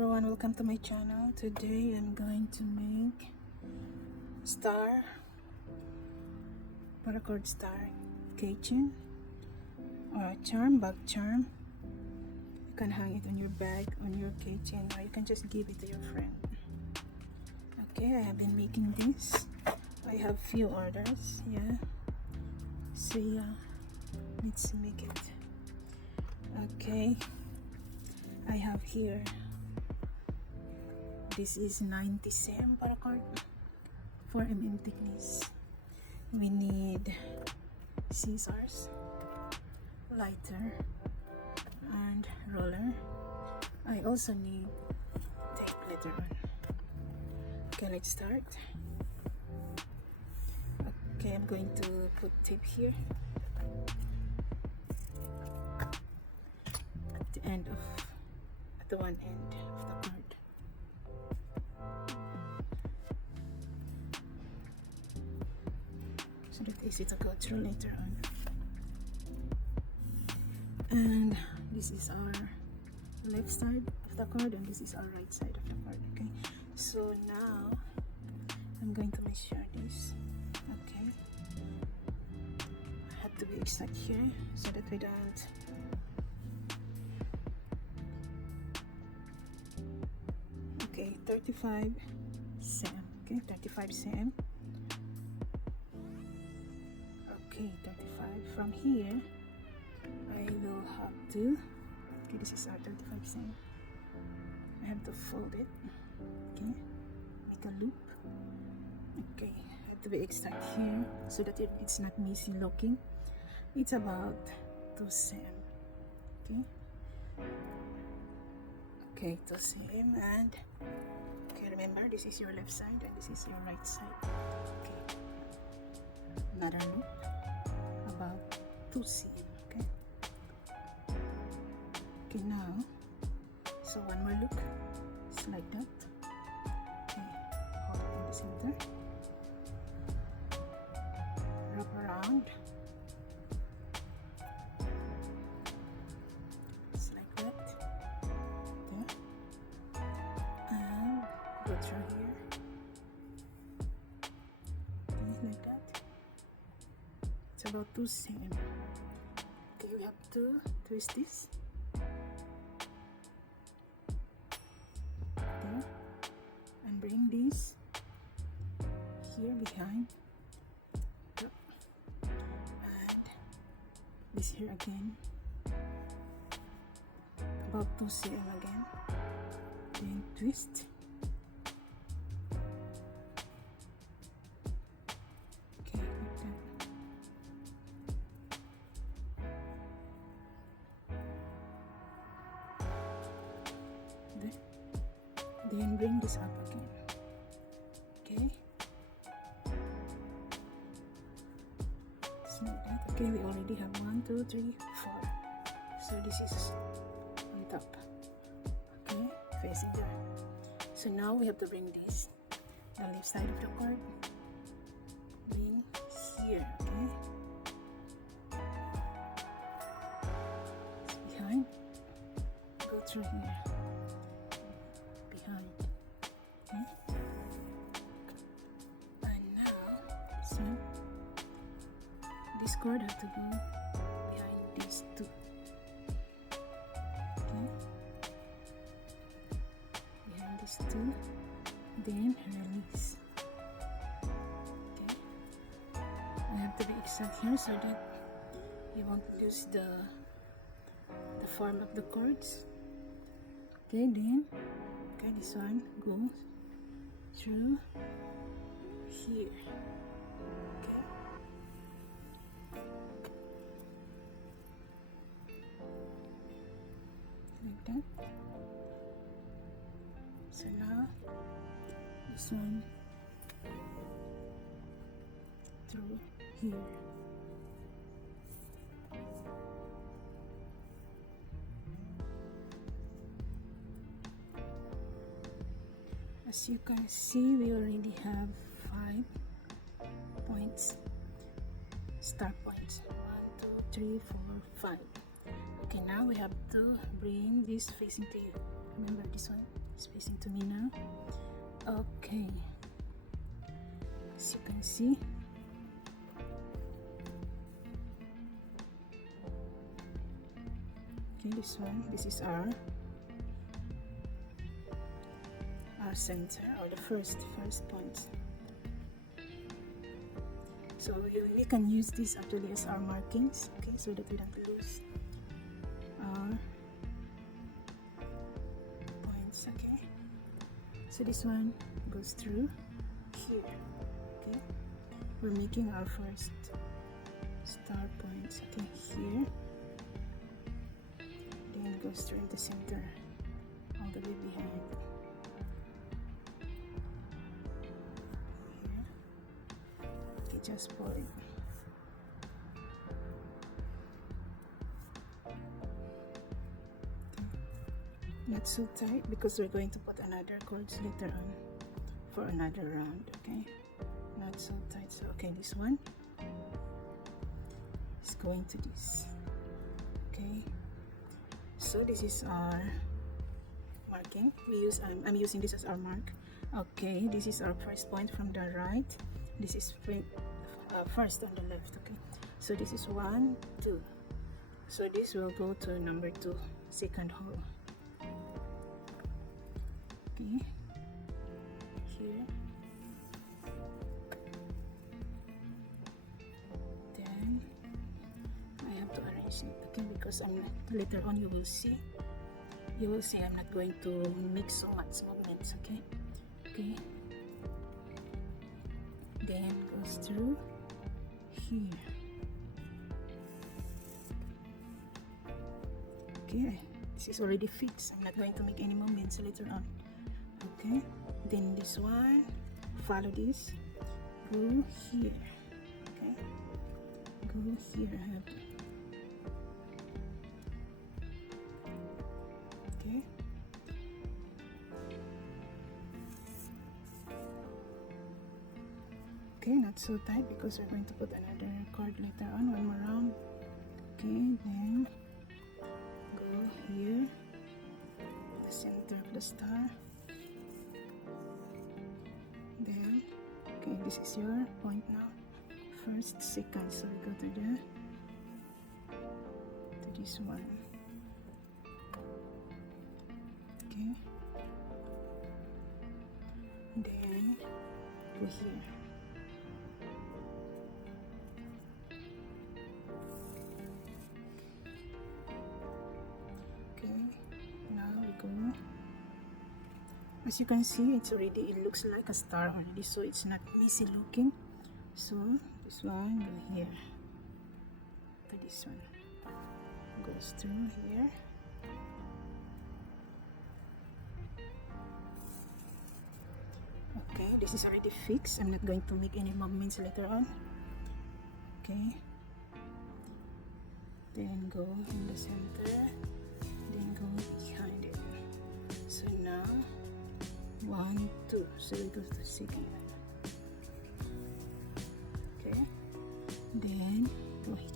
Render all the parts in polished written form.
everyone, welcome to my channel. Today I'm going to make star paracord star keychain or charm, bag charm. You can hang it on your bag, on your keychain, or you can just give it to your friend. Okay, I have been making this. I have few orders, yeah. So yeah, let's make it. Okay, I have here, this is 90 cm paracord, 4 mm thickness. We need scissors, lighter, and roller. I also need tape later on. Okay, let's start. Okay, I'm going to put tape here at the end of, at the one end of the card. So that easy to go through later on. And this is our left side of the card, and this is our right side of the card. Okay, so now I'm going to measure this. Okay, I have to be exact here so that we don't okay, 35 cm. Okay, 35 cm. Okay, 35. From here I will have to, okay, this is our 35 cm. I have to fold it. Okay, make a loop. Okay, I have to be exact here so that it's not messy looking. It's about 2 cm. Okay, okay, 2 cm. And okay, remember, this is your left side and this is your right side. Okay, another loop about 2 cm. Okay, okay, now, so one more look, it's like that. Okay, hold it in the center, wrap around, it's like that. Okay, and go through here. Okay, like that. It's about 2 cm. Okay, we have to twist this. Okay, and bring this here behind. Yep. And this here again. About 2 cm again. Then twist. Okay, like that. Then bring this up again. Okay, so like that. Okay, we already have 1, 2, 3, 4. So this is on top. Okay, facing there. So now we have to bring this, the left side of the card, bring here. Okay, it's behind, go through here. Behind. Okay. And now this cord has to go behind these two. Okay, behind these two, then release. Okay, I have to be exact here so that you won't lose the form of the cords. Okay, then okay, this one goes through here. Okay, like that. So now this one through here. As you can see, we already have 5 points, star points. 1, 2, 3, 4, 5. Okay, now we have to bring this facing to you. Remember this one, It's facing to me now. Okay, as you can see, okay, this is our center, or the first point. So we can use this actually as our markings, okay, so that we don't lose our points. Okay, so this one goes through here. Okay, we're making our first star points. Okay, here, then it goes through the center all the way behind. Just pour it. Not so tight because we're going to put another cords later on for another round. Okay, not so tight. So okay, this one is going to this. Okay, so this is our marking. I'm using this as our mark. Okay, this is our first point from the right. This is first on the left. Okay, so this is 1, 2. So this will go to number 2, second hole. Okay, here, then I have to arrange it. Okay, because later on you will see I'm not going to mix so much movements. Okay, okay. Then goes through here. Okay, this is already fixed. I'm not going to make any movements later on. Okay, then this one, follow this, go here. Okay, go here. Okay. Okay, not so tight because we're going to put another cord later on, one more round. Okay, then go here, the center of the star. Then, okay, this is your point now. First, second, so we go to this one. Okay, then go here. As you can see, it looks like a star already, so it's not messy looking. So this one go here to this one, goes through here. Okay, this is already fixed. I'm not going to make any movements later on. Okay, then go in the center, then go behind it. So now 1, 2, so we go to the second one. Okay, then go here.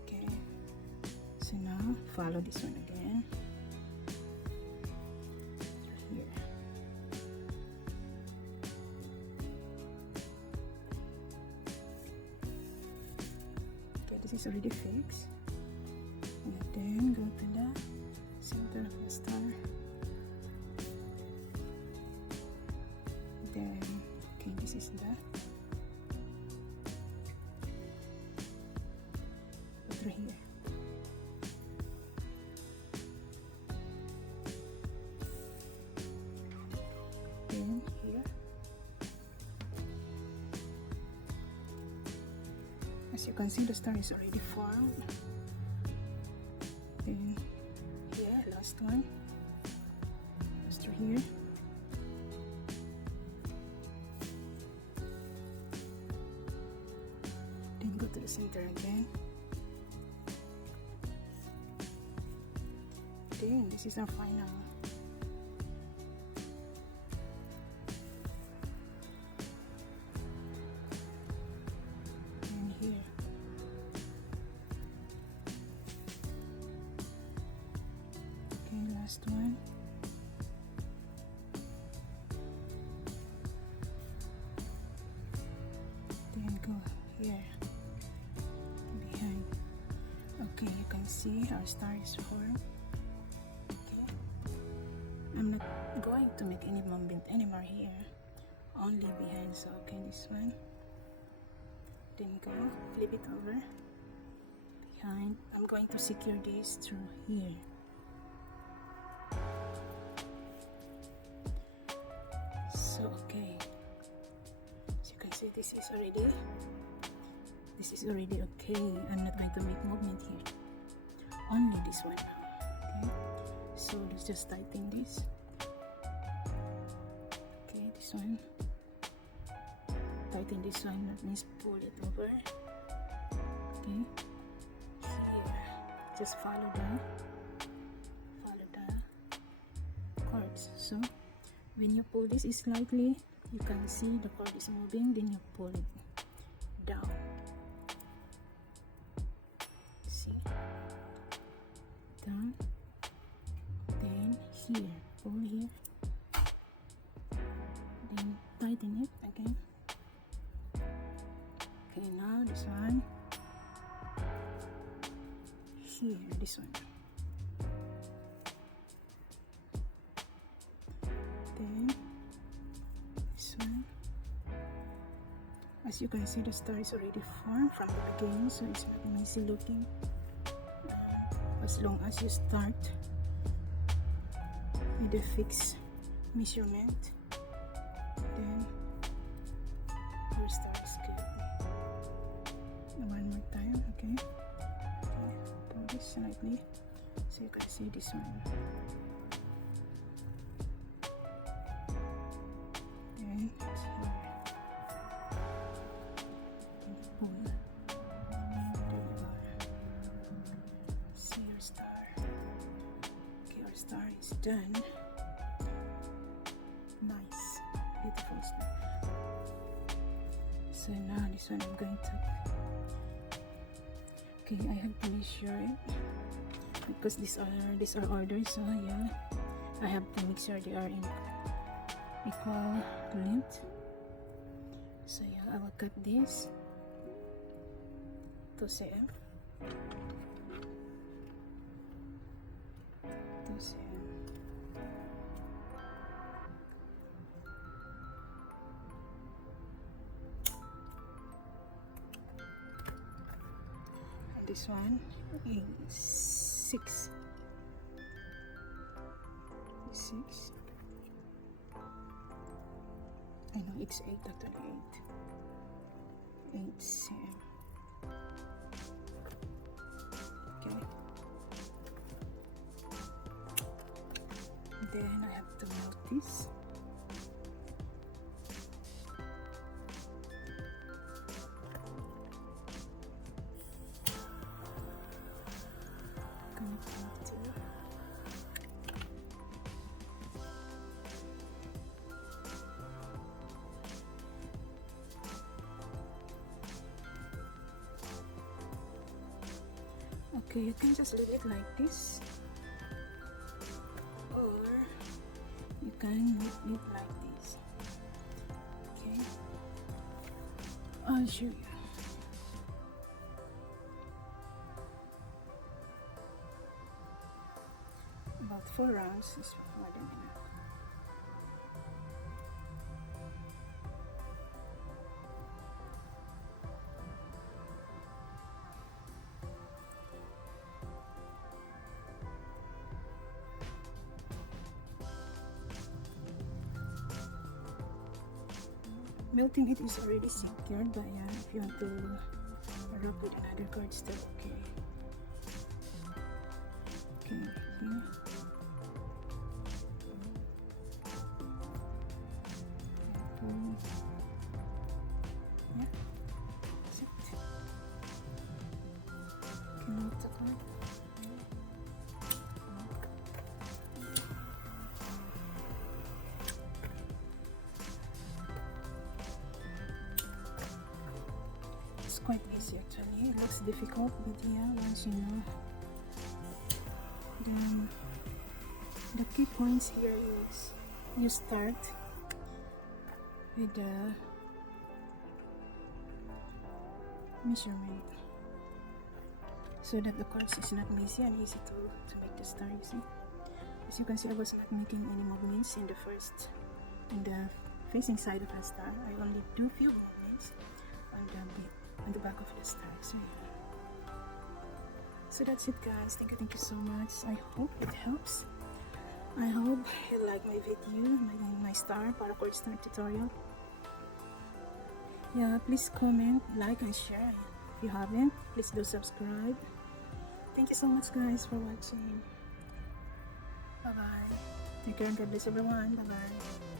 Okay, so now follow this one again. Here. This is already fixed, and then go to the center of the star. Then, okay, this is the through here. Then here. As you can see, the star is already formed. Then here, last one, goes through here. Then go to the center again. Then this is our final. last one. Then go here behind. Okay, you can see our star is formed. Okay, I'm not going to make any movement anymore here, only behind. So okay, this one, then go flip it over behind. I'm going to secure this through here. So okay, as you can see, this is already okay. I'm not going to make movement here, only this one now. Okay, so let's just tighten this. Okay, this one, tighten this one, that means pull it over. Okay, here, just follow the cords. So when you pull this slightly, you can see the cord is moving, then you pull it down. See? Down. Then here, pull here. Then tighten it again. Okay, now this one. Here, this one. Then this one. As you can see, the star is already formed from the beginning, so it's not messy looking. As long as you start with a fixed measurement, then your star is good. One more time, okay? Pull this slightly so you can see this one. Then here. See your star. Okay, our star is done. Nice, beautiful star. So now this one I'm going to. Okay, I have to measure it because these are orders. So yeah, I have to make sure they are in equal length. So yeah, I will cut this to cm. This one is 6. I know it's 8, actually 8 cm. Okay. Then I have to melt this. Okay, you can just leave it like this, or you can leave it like this. Okay, I'll show you. About 4 rounds is more than enough. Melting it is already secured, but yeah, if you want to wrap with another card, still okay. Okay, here. Yeah, that's it. Can melt the card. It's quite easy actually. It looks difficult, but yeah, once you know, then The key points here is you start with the measurement so that the cards is not messy and easy to make the star, you see. As you can see, I was not making any movements in the facing side of the star. I only do few movements on the back of the star. So yeah. So that's it, guys. Thank you so much. I hope it helps. I hope you like my video, my star paracord star tutorial. Yeah, please comment, like, and share. If you haven't, please do subscribe. Thank you so much, guys, for watching. Bye bye. Take care and God bless everyone. Bye bye.